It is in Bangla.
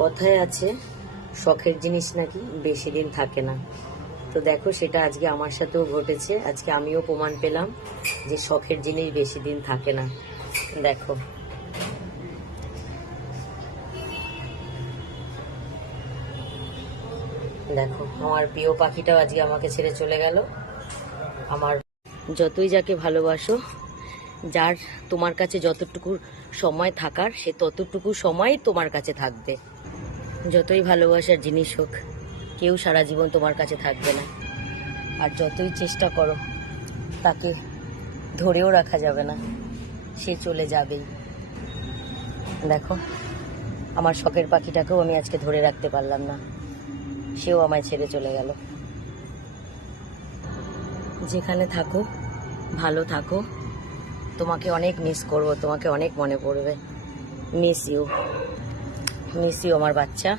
কথায় আছে শখের জিনিস নাকি বেশি দিন থাকে না। তো দেখো সেটা আজকে আমার সাথেও ঘটেছে। আজকে আমিও প্রমাণ পেলাম যে শখের জিনিস বেশি দিন থাকে না। দেখো দেখো আমার প্রিয় পাখিটাও আজকে আমাকে ছেড়ে চলে গেল। আমার যতই যাকে ভালোবাসো, যার তোমার কাছে যতটুকু সময় থাকার সে ততটুকু সময় তোমার কাছে থাকবে। যতই ভালোবাসার জিনিস হোক, কেউ সারা জীবন তোমার কাছে থাকবে না। আর যতই চেষ্টা করো তাকে ধরেও রাখা যাবে না, সে চলে যাবেই। দেখো আমার শখের পাখিটাকেও আমি আজকে ধরে রাখতে পারলাম না, সেও আমায় ছেড়ে চলে গেল। যেখানে থাকো ভালো থাকো, তোমাকে অনেক মিস করব, তোমাকে অনেক মনে পড়বে। মিস ইউ আমার বাচ্চা।